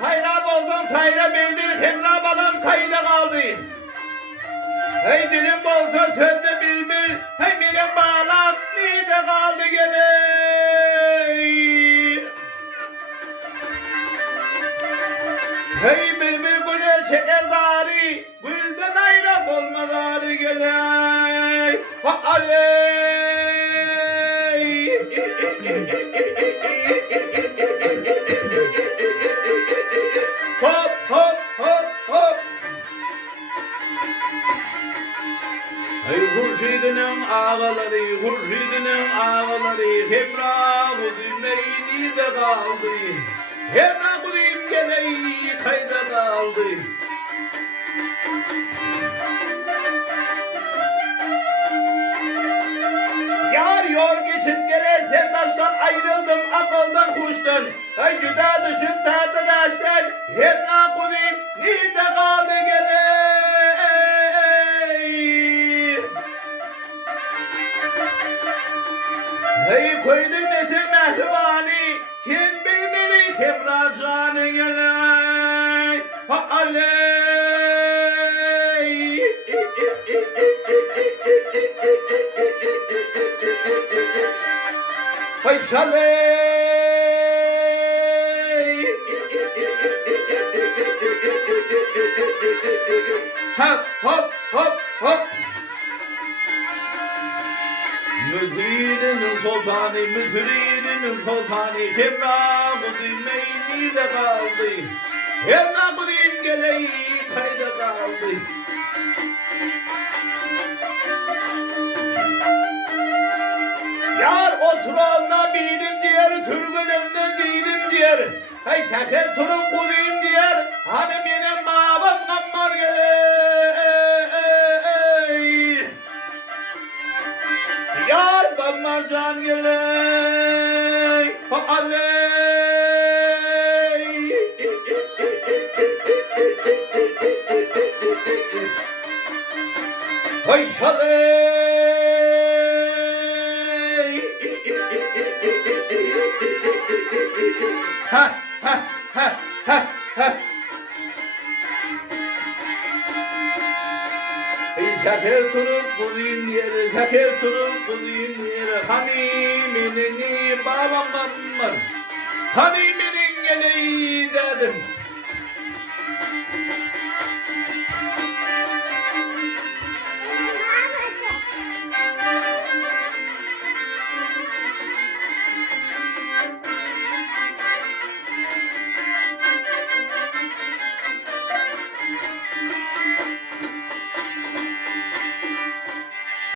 Sayra bozdun sayra bildin hemra balam kayda kaldı. Hey dilim bolsa sözde bilbil, hey milim bağlam nide kaldı gele. Hey bilbil güle şeker dari, gülden ayrı olma dari gele. Hop hop hop hop. Hey Hurşidinin ağaları, Hurşidinin ağaları, Hemra kudümeyi de kaldı. Hemra kudüm geleyi kayda kaldı. Yar yor geçip gelirken taştan ayrıldım akıldan kuştan. Hey cüda düşün tahta taştan, Hemra kudüm nerede kaldı gele. Hey koydum eti mehribani, sen bilmeli Hemra canı geley. Ha aley. Hay şaley. Hop hop hop hop. Müdürünün sultanı, müdürünün sultanı, Hemra kudümeyi de kaldı. Hemra kudüm geleyi kayda kaldı. Yar oturanla bilim diğer, türgülümde değilim diğer. Hey çeker turun kudüm diğer, hani benim babam kammar geley. Yar kammar can geley. Aley. Hay şaley. Ha ha ha ha ha. Şeker turup bulayım yere, şeker turup bulayım yere. Hani benim babam var, hani benim geleyi dedim.